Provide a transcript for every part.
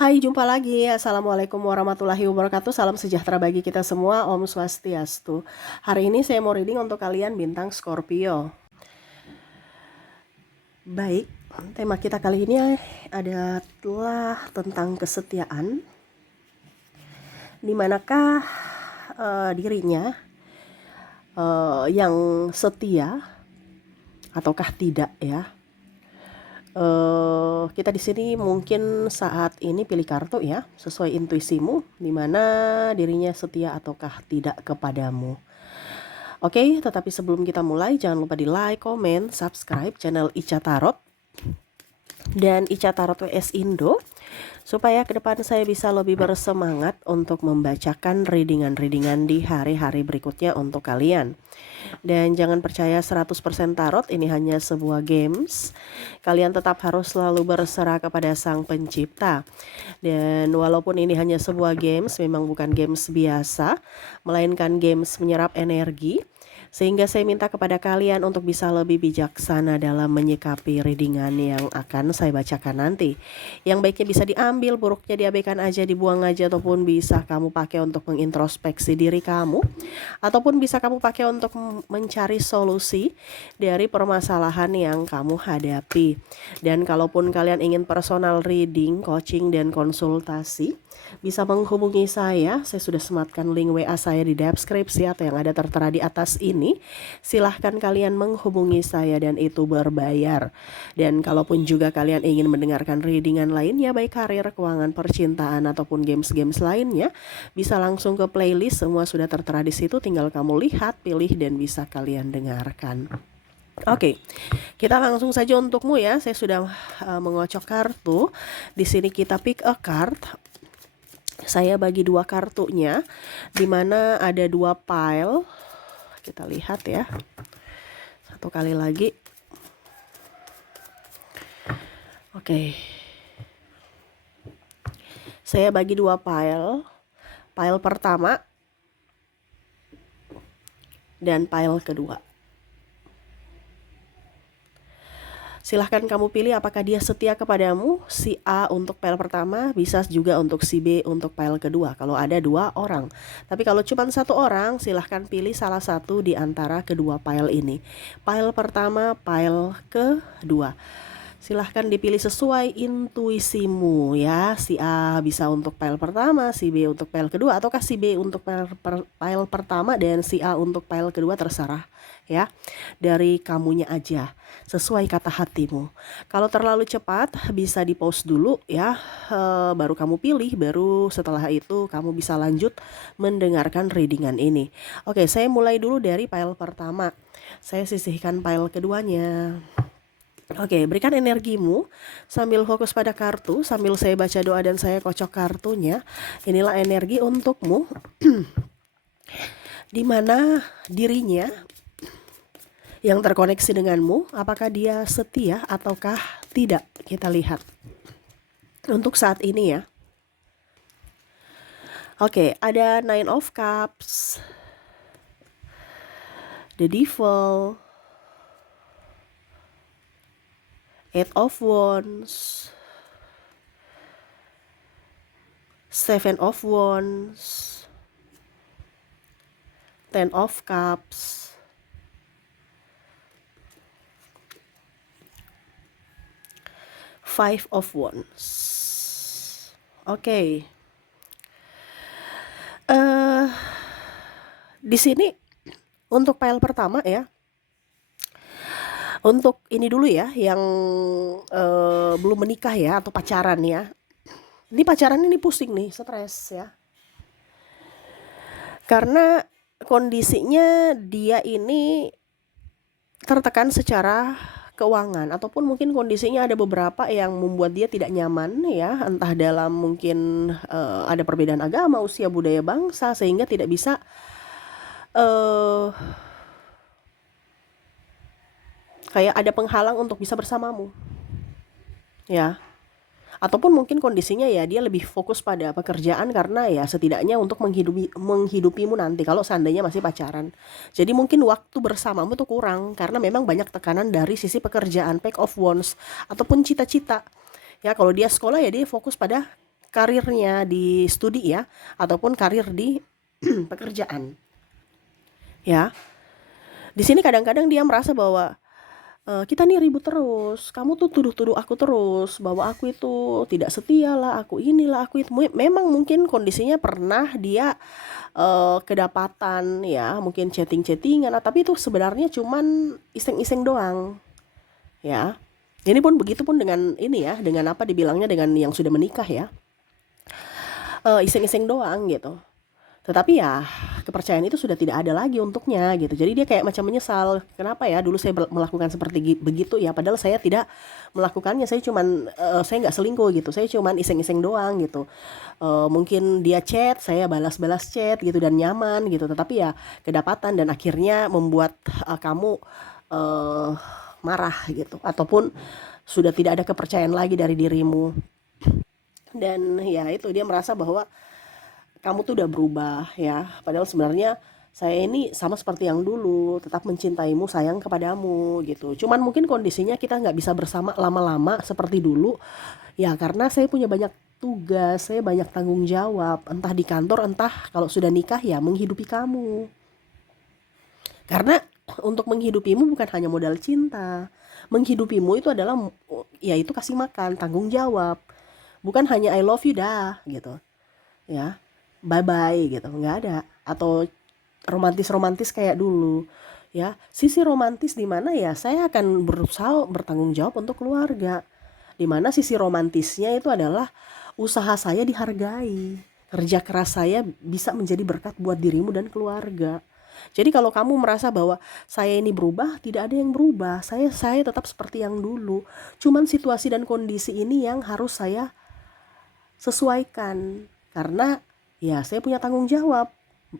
Hai, jumpa lagi. Assalamualaikum warahmatullahi wabarakatuh. Salam sejahtera bagi kita semua. Om Swastiastu. Hari ini saya mau reading untuk kalian bintang Scorpio. Baik, tema kita kali ini adalah tentang kesetiaan. Dimanakah dirinya yang setia ataukah tidak ya? Kita di sini mungkin saat ini pilih kartu ya, sesuai intuisimu, di mana dirinya setia ataukah tidak kepadamu. Oke, tetapi sebelum kita mulai, jangan lupa di like, comment, subscribe channel Ica Tarot dan Ica Tarot WS Indo, supaya ke depan saya bisa lebih bersemangat untuk membacakan readingan-readingan di hari-hari berikutnya untuk kalian. Dan jangan percaya 100% tarot, ini hanya sebuah games. Kalian tetap harus selalu berserah kepada Sang Pencipta. Dan walaupun ini hanya sebuah games, memang bukan games biasa, melainkan games menyerap energi. Sehingga saya minta kepada kalian untuk bisa lebih bijaksana dalam menyikapi readingan yang akan saya bacakan nanti. Yang baiknya bisa diambil, buruknya diabaikan aja, dibuang aja, ataupun bisa kamu pakai untuk mengintrospeksi diri kamu, ataupun bisa kamu pakai untuk mencari solusi dari permasalahan yang kamu hadapi. Dan kalaupun kalian ingin personal reading, coaching, dan konsultasi, bisa menghubungi saya sudah sematkan link WA saya di deskripsi atau yang ada tertera di atas ini. Silahkan kalian menghubungi saya dan itu berbayar. Dan kalaupun juga kalian ingin mendengarkan readingan lainnya, baik karir, keuangan, percintaan, ataupun games-games lainnya, bisa langsung ke playlist, semua sudah tertera di situ, tinggal kamu lihat, pilih, dan bisa kalian dengarkan. Oke, kita langsung saja untukmu ya. Saya sudah mengocok kartu. Di sini kita pick a card. Saya bagi dua kartunya, di mana ada dua pile. Kita lihat ya. Satu kali lagi. Oke. Saya bagi dua pile. Pile pertama dan pile kedua. Silahkan kamu pilih apakah dia setia kepadamu. Si A untuk pile pertama, bisa juga untuk si B untuk pile kedua kalau ada dua orang. Tapi kalau cuma satu orang, silahkan pilih salah satu di antara kedua pile ini. Pile pertama, pile kedua. Silahkan dipilih sesuai intuisimu ya. Si A bisa untuk pile pertama, si B untuk pile kedua, ataukah si B untuk pile pertama dan si A untuk pile kedua, terserah ya. Dari kamunya aja, sesuai kata hatimu. Kalau terlalu cepat bisa di pause dulu ya, baru kamu pilih, baru setelah itu kamu bisa lanjut mendengarkan readingan ini. Oke, saya mulai dulu dari pile pertama. Saya sisihkan pile keduanya. Oke, berikan energimu sambil fokus pada kartu, sambil saya baca doa dan saya kocok kartunya. Inilah energi untukmu, di mana dirinya yang terkoneksi denganmu, apakah dia setia ataukah tidak? Kita lihat untuk saat ini ya. Oke, ada Nine of Cups, The Devil, Eight of Wands, Seven of Wands, Ten of Cups, Five of Wands. Oke. Di sini untuk pile pertama ya. Untuk ini dulu ya, yang belum menikah ya atau pacaran ya. Ini pacaran ini pusing nih, stres ya. Karena kondisinya dia ini tertekan secara keuangan, ataupun mungkin kondisinya ada beberapa yang membuat dia tidak nyaman ya, entah dalam mungkin ada perbedaan agama, usia, budaya, bangsa, sehingga tidak bisa kayak ada penghalang untuk bisa bersamamu ya. Ataupun mungkin kondisinya ya dia lebih fokus pada pekerjaan, karena ya setidaknya untuk menghidupimu nanti kalau seandainya masih pacaran. Jadi mungkin waktu bersamamu tuh kurang karena memang banyak tekanan dari sisi pekerjaan, Pack of Wands, ataupun cita-cita. Ya kalau dia sekolah ya dia fokus pada karirnya di studi ya, ataupun karir di pekerjaan. Ya, di sini kadang-kadang dia merasa bahwa kita nih ribut terus, kamu tuh tuduh-tuduh aku terus bahwa aku itu tidak setia lah, aku inilah, aku itu. Memang mungkin kondisinya pernah dia kedapatan ya, mungkin chatting-chattingan, tapi itu sebenarnya cuman iseng-iseng doang ya. Ini pun begitu pun dengan ini ya, dengan apa dibilangnya, dengan yang sudah menikah ya, iseng-iseng doang gitu. Tetapi ya kepercayaan itu sudah tidak ada lagi untuknya gitu. Jadi dia kayak macam menyesal, kenapa ya dulu saya melakukan seperti begitu ya, padahal saya tidak melakukannya, saya cuman saya nggak selingkuh gitu, saya cuman iseng-iseng doang gitu. Mungkin dia chat, saya balas-balas chat gitu dan nyaman gitu, tetapi ya kedapatan dan akhirnya membuat kamu uh, marah gitu, ataupun sudah tidak ada kepercayaan lagi dari dirimu. Dan ya itu, dia merasa bahwa kamu tuh udah berubah ya, padahal sebenarnya saya ini sama seperti yang dulu, tetap mencintaimu, sayang kepadamu gitu. Cuman mungkin kondisinya kita nggak bisa bersama lama-lama seperti dulu ya, karena saya punya banyak tugas, saya banyak tanggung jawab, entah di kantor, entah kalau sudah nikah ya menghidupi kamu. Karena untuk menghidupimu bukan hanya modal cinta, menghidupimu itu adalah ya itu kasih makan, tanggung jawab, bukan hanya I love you dah gitu ya, bye bye gitu, nggak ada. Atau romantis kayak dulu ya, sisi romantis di mana ya saya akan berusaha bertanggung jawab untuk keluarga, di mana sisi romantisnya itu adalah usaha saya dihargai, kerja keras saya bisa menjadi berkat buat dirimu dan keluarga. Jadi kalau kamu merasa bahwa saya ini berubah, tidak ada yang berubah, saya tetap seperti yang dulu, cuman situasi dan kondisi ini yang harus saya sesuaikan, karena ya saya punya tanggung jawab,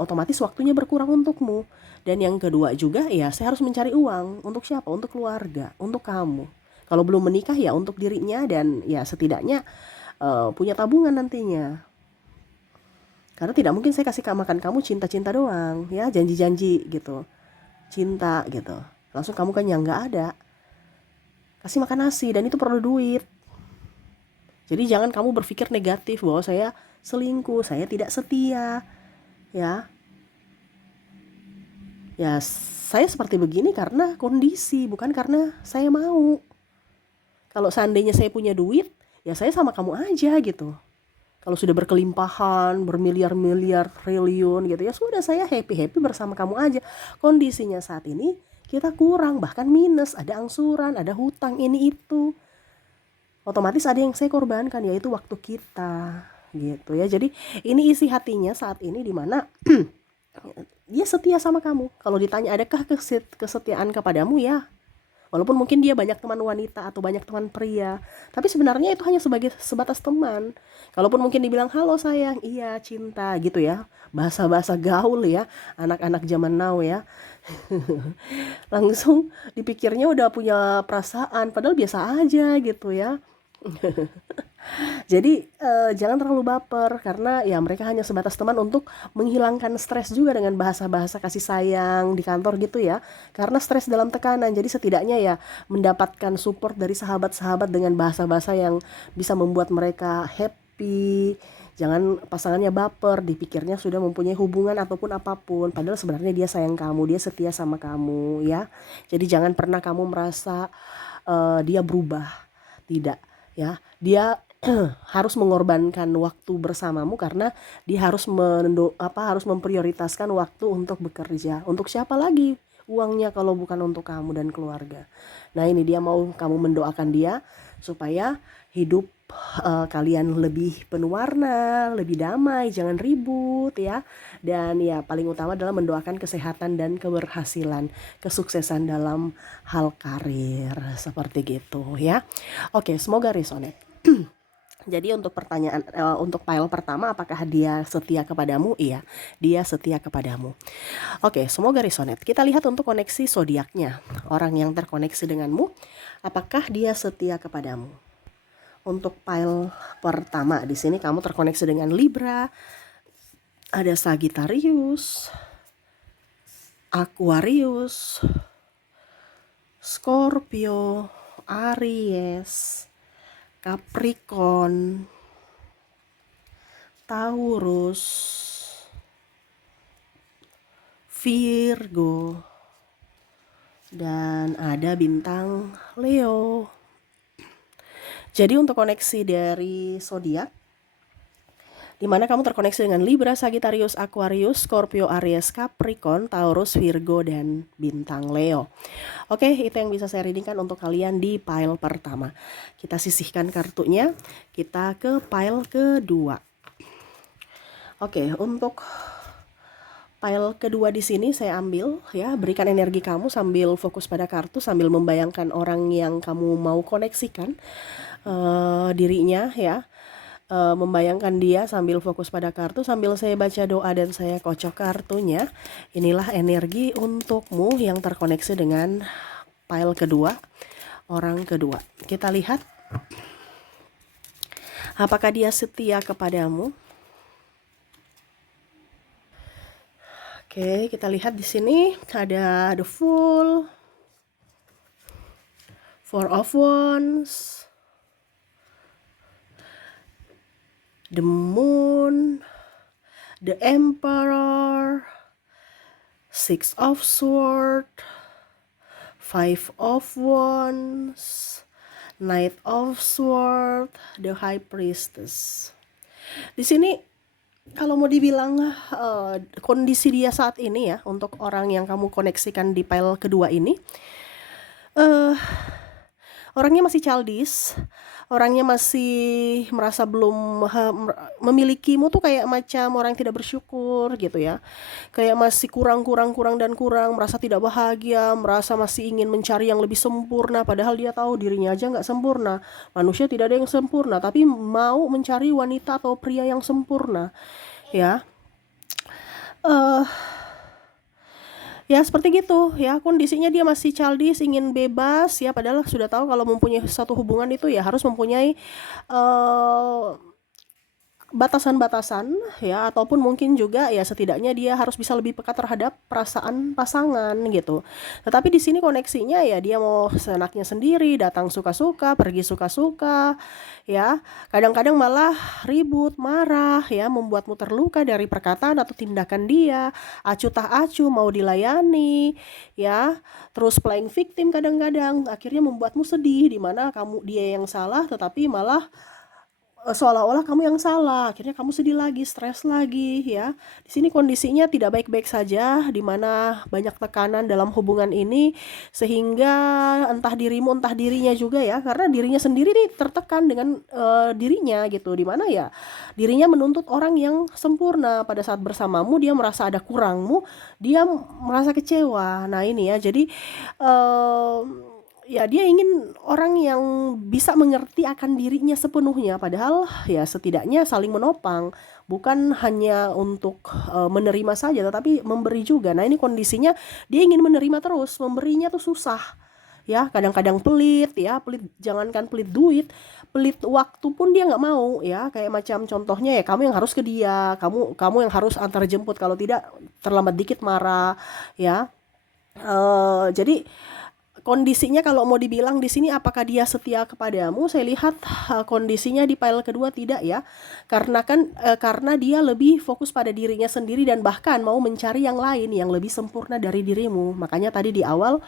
otomatis waktunya berkurang untukmu. Dan yang kedua juga ya saya harus mencari uang untuk siapa? Untuk keluarga, untuk kamu. Kalau belum menikah ya untuk dirinya, dan ya setidaknya punya tabungan nantinya. Karena tidak mungkin saya kasih makan kamu cinta-cinta doang ya, janji-janji gitu, cinta gitu, langsung kamu kan yang nggak ada. Kasih makan nasi, dan itu perlu duit. Jadi jangan kamu berpikir negatif bahwa saya selingkuh, saya tidak setia ya. Ya saya seperti begini karena kondisi, bukan karena saya mau. Kalau seandainya saya punya duit, ya saya sama kamu aja gitu. Kalau sudah berkelimpahan, bermiliar-miliar, triliun gitu ya, sudah saya happy-happy bersama kamu aja. Kondisinya saat ini kita kurang, bahkan minus, ada angsuran, ada hutang, ini itu. Otomatis ada yang saya korbankan, yaitu waktu kita gitu ya. Jadi ini isi hatinya saat ini, di mana dia setia sama kamu. Kalau ditanya adakah kesetiaan kepadamu, ya walaupun mungkin dia banyak teman wanita atau banyak teman pria, tapi sebenarnya itu hanya sebagai sebatas teman. Kalaupun mungkin dibilang halo sayang, iya cinta gitu ya, bahasa-bahasa gaul ya, anak-anak zaman now ya, langsung dipikirnya udah punya perasaan, padahal biasa aja gitu ya. Jadi jangan terlalu baper, karena ya mereka hanya sebatas teman untuk menghilangkan stres juga dengan bahasa-bahasa kasih sayang di kantor gitu ya. Karena stres dalam tekanan, jadi setidaknya ya mendapatkan support dari sahabat-sahabat dengan bahasa-bahasa yang bisa membuat mereka happy. Jangan pasangannya baper, dipikirnya sudah mempunyai hubungan ataupun apapun, padahal sebenarnya dia sayang kamu, dia setia sama kamu ya. Jadi jangan pernah kamu merasa dia berubah, tidak ya. Dia harus mengorbankan waktu bersamamu, karena dia harus harus memprioritaskan waktu untuk bekerja. Untuk siapa lagi uangnya kalau bukan untuk kamu dan keluarga. Nah ini dia mau kamu mendoakan dia supaya hidup kalian lebih penuh warna, lebih damai, jangan ribut ya. Dan ya paling utama adalah mendoakan kesehatan dan keberhasilan, kesuksesan dalam hal karir, seperti gitu ya. Oke, semoga resonate. Jadi untuk pertanyaan, untuk file pertama, apakah dia setia kepadamu? Iya, dia setia kepadamu. Oke, semoga resonate. Kita lihat untuk koneksi zodiaknya, orang yang terkoneksi denganmu, apakah dia setia kepadamu? Untuk file pertama di sini kamu terkoneksi dengan Libra, ada Sagittarius, Aquarius, Scorpio, Aries, Capricorn, Taurus, Virgo, dan ada bintang Leo. Jadi untuk koneksi dari zodiak, di mana kamu terkoneksi dengan Libra, Sagittarius, Aquarius, Scorpio, Aries, Capricorn, Taurus, Virgo, dan bintang Leo. Oke, itu yang bisa saya readingkan untuk kalian di pile pertama. Kita sisihkan kartunya, kita ke pile kedua. Oke, untuk pile kedua di sini saya ambil ya, berikan energi kamu sambil fokus pada kartu, sambil membayangkan orang yang kamu mau koneksikan dirinya ya. Membayangkan dia sambil fokus pada kartu, sambil saya baca doa dan saya kocok kartunya. Inilah energi untukmu yang terkoneksi dengan pile kedua, orang kedua. Kita lihat apakah dia setia kepadamu. Oke, kita lihat di sini ada the Fool, Four of Wands, the Moon, the Emperor, Six of Swords, Five of Wands, Knight of Swords, the High Priestess. Di sini kalau mau dibilang kondisi dia saat ini ya, untuk orang yang kamu koneksikan di pile kedua ini, orangnya masih childish, orangnya masih merasa belum memilikimu tuh kayak macam orang yang tidak bersyukur gitu ya, kayak masih kurang, merasa tidak bahagia, merasa masih ingin mencari yang lebih sempurna, padahal dia tahu dirinya aja nggak sempurna. Manusia tidak ada yang sempurna, tapi mau mencari wanita atau pria yang sempurna ya. Ya seperti gitu ya, kondisinya dia masih childish, ingin bebas ya, padahal sudah tahu kalau mempunyai satu hubungan itu ya harus mempunyai batasan-batasan ya, ataupun mungkin juga ya setidaknya dia harus bisa lebih peka terhadap perasaan pasangan gitu. Tetapi di sini koneksinya ya dia mau seenaknya sendiri, datang suka-suka, pergi suka-suka ya. Kadang-kadang malah ribut, marah ya, membuatmu terluka dari perkataan atau tindakan dia, acuh tak acuh, mau dilayani ya. Terus playing victim kadang-kadang akhirnya membuatmu sedih, di mana dia yang salah tetapi malah seolah-olah kamu yang salah, akhirnya kamu sedih lagi, stres lagi ya. Di sini kondisinya tidak baik-baik saja, di mana banyak tekanan dalam hubungan ini, sehingga entah dirimu entah dirinya juga ya, karena dirinya sendiri nih tertekan dengan dirinya gitu, di mana ya dirinya menuntut orang yang sempurna, pada saat bersamamu dia merasa ada kurangmu, dia merasa kecewa. Nah ini ya, jadi ya dia ingin orang yang bisa mengerti akan dirinya sepenuhnya, padahal ya setidaknya saling menopang, bukan hanya untuk menerima saja tetapi memberi juga. Nah ini kondisinya dia ingin menerima terus, memberinya tuh susah ya, kadang-kadang pelit ya, jangankan pelit duit, pelit waktu pun dia nggak mau ya. Kayak macam contohnya ya, kamu yang harus ke dia, kamu yang harus antar jemput, kalau tidak terlambat dikit marah ya. Jadi kondisinya kalau mau dibilang di sini apakah dia setia kepadamu, saya lihat kondisinya di pile kedua tidak ya. Karena dia lebih fokus pada dirinya sendiri dan bahkan mau mencari yang lain yang lebih sempurna dari dirimu. Makanya tadi di awal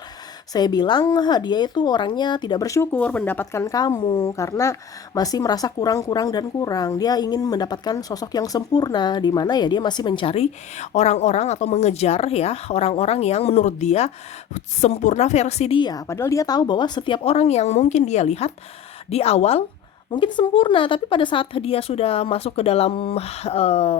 saya bilang dia itu orangnya tidak bersyukur mendapatkan kamu karena masih merasa kurang. Dia ingin mendapatkan sosok yang sempurna, di mana ya dia masih mencari orang-orang atau mengejar ya orang-orang yang menurut dia sempurna versi dia. Padahal dia tahu bahwa setiap orang yang mungkin dia lihat di awal mungkin sempurna, tapi pada saat dia sudah masuk ke dalam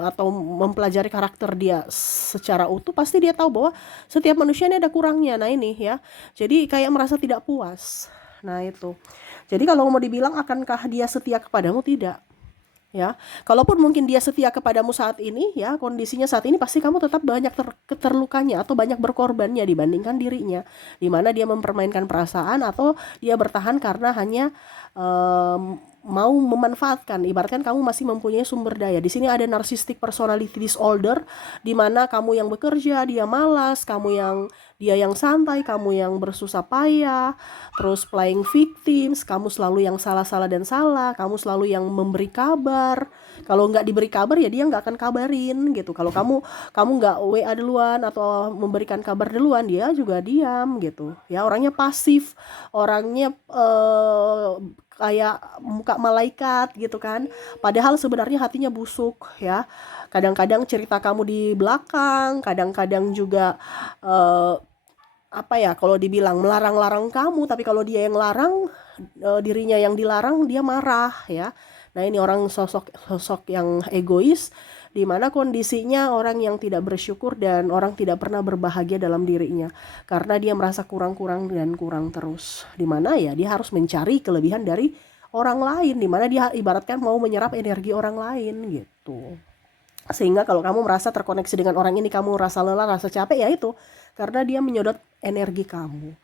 atau mempelajari karakter dia secara utuh, pasti dia tahu bahwa setiap manusia ini ada kurangnya. Nah ini ya, jadi kayak merasa tidak puas. Nah itu, jadi kalau mau dibilang akankah dia setia kepadamu, tidak ya. Kalaupun mungkin dia setia kepadamu saat ini ya, kondisinya saat ini pasti kamu tetap banyak terlukanya atau banyak berkorbannya dibandingkan dirinya, dimana dia mempermainkan perasaan atau dia bertahan karena hanya mau memanfaatkan. Ibaratkan kamu masih mempunyai sumber daya. Di sini ada narcissistic personality disorder, di mana kamu yang bekerja, dia malas, dia yang santai, kamu yang bersusah payah, terus playing victims, kamu selalu yang salah-salah dan salah, kamu selalu yang memberi kabar. Kalau nggak diberi kabar ya dia nggak akan kabarin gitu. Kalau kamu nggak WA duluan atau memberikan kabar duluan, dia juga diam gitu. Ya, orangnya pasif, orangnya kayak muka malaikat gitu kan, padahal sebenarnya hatinya busuk ya. Kadang-kadang cerita kamu di belakang, kadang-kadang juga apa ya, kalau dibilang melarang-larang kamu, tapi kalau dia yang larang, dirinya yang dilarang, dia marah ya. Nah, ini orang sosok yang egois, di mana kondisinya orang yang tidak bersyukur dan orang tidak pernah berbahagia dalam dirinya, karena dia merasa kurang-kurang dan kurang terus, di mana ya dia harus mencari kelebihan dari orang lain, di mana dia ibaratkan mau menyerap energi orang lain gitu. Sehingga kalau kamu merasa terkoneksi dengan orang ini, kamu rasa lelah, rasa capek, ya itu karena dia menyedot energi kamu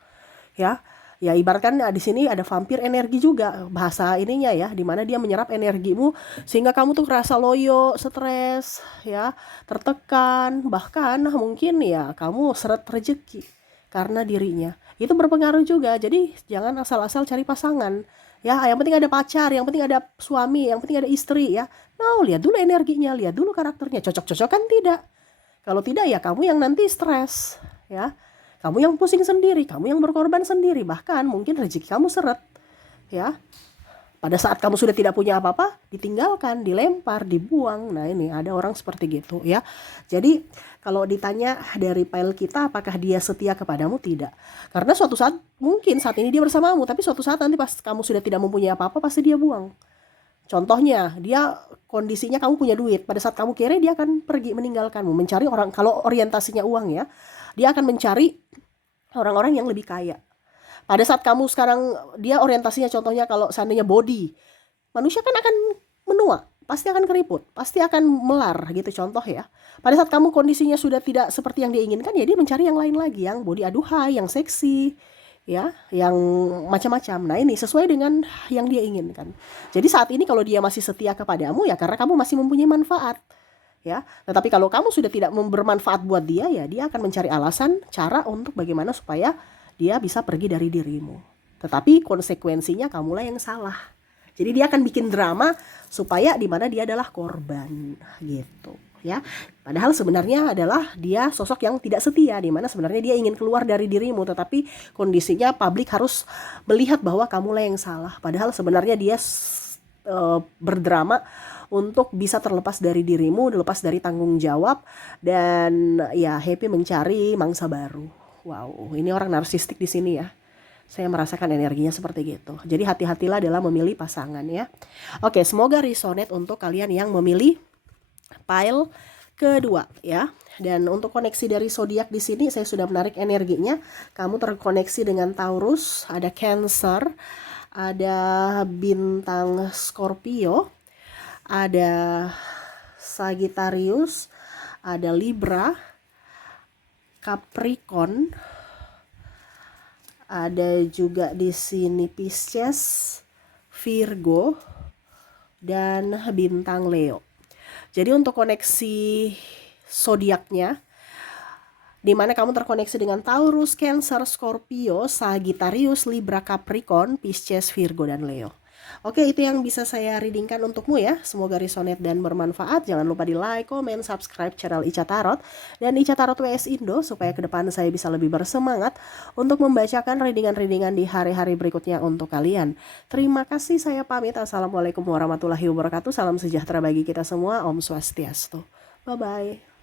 ya. Ya, ibaratkan di sini ada vampir energi juga bahasa ininya ya, dimana dia menyerap energimu sehingga kamu tuh kerasa loyo, stres ya, tertekan, bahkan mungkin ya kamu seret rezeki karena dirinya. Itu berpengaruh juga. Jadi jangan asal-asal cari pasangan ya, yang penting ada pacar, yang penting ada suami, yang penting ada istri ya. Nah, lihat dulu energinya, lihat dulu karakternya, cocok-cocok kan tidak. Kalau tidak ya kamu yang nanti stres ya. Kamu yang pusing sendiri, kamu yang berkorban sendiri, bahkan mungkin rezeki kamu seret ya. Pada saat kamu sudah tidak punya apa-apa, ditinggalkan, dilempar, dibuang. Nah, ini ada orang seperti gitu ya. Jadi kalau ditanya dari file kita apakah dia setia kepadamu, tidak. Karena suatu saat, mungkin saat ini dia bersamamu, tapi suatu saat nanti pas kamu sudah tidak mempunyai apa-apa, pasti dia buang. Contohnya, dia kondisinya kamu punya duit, pada saat kamu kere dia akan pergi meninggalkanmu, mencari orang, kalau orientasinya uang ya, dia akan mencari orang-orang yang lebih kaya. Pada saat kamu sekarang, dia orientasinya contohnya kalau seandainya body, manusia kan akan menua, pasti akan keriput, pasti akan melar gitu contoh ya. Pada saat kamu kondisinya sudah tidak seperti yang dia inginkan, ya dia mencari yang lain lagi, yang body aduhai, yang seksi ya, yang macam-macam. Nah, ini sesuai dengan yang dia inginkan. Jadi saat ini kalau dia masih setia kepadamu ya karena kamu masih mempunyai manfaat ya. Tetapi kalau kamu sudah tidak bermanfaat buat dia, ya dia akan mencari alasan, cara untuk bagaimana supaya dia bisa pergi dari dirimu. Tetapi konsekuensinya kamulah yang salah. Jadi dia akan bikin drama supaya di mana dia adalah korban gitu ya. Padahal sebenarnya adalah dia sosok yang tidak setia, di mana sebenarnya dia ingin keluar dari dirimu, tetapi kondisinya publik harus melihat bahwa kamulah yang salah. Padahal sebenarnya dia berdrama untuk bisa terlepas dari dirimu, lepas dari tanggung jawab, dan ya happy mencari mangsa baru. Wow, ini orang narsistik di sini ya. Saya merasakan energinya seperti gitu. Jadi hati-hatilah dalam memilih pasangan ya. Oke, semoga resonate untuk kalian yang memilih pile kedua ya. Dan untuk koneksi dari zodiak di sini saya sudah menarik energinya. Kamu terkoneksi dengan Taurus, ada Cancer, ada bintang Scorpio, ada Sagittarius, ada Libra, Capricorn, ada juga di sini Pisces, Virgo, dan bintang Leo. Jadi untuk koneksi zodiaknya, di mana kamu terkoneksi dengan Taurus, Cancer, Scorpio, Sagittarius, Libra, Capricorn, Pisces, Virgo, dan Leo. Oke, itu yang bisa saya readingkan untukmu ya. Semoga resonate dan bermanfaat. Jangan lupa di like, comment, subscribe channel Ica Tarot dan Ica Tarot WS Indo supaya ke depan saya bisa lebih bersemangat untuk membacakan readingan-readingan di hari-hari berikutnya untuk kalian. Terima kasih, saya pamit. Assalamualaikum warahmatullahi wabarakatuh. Salam sejahtera bagi kita semua. Om Swastiastu. Bye-bye.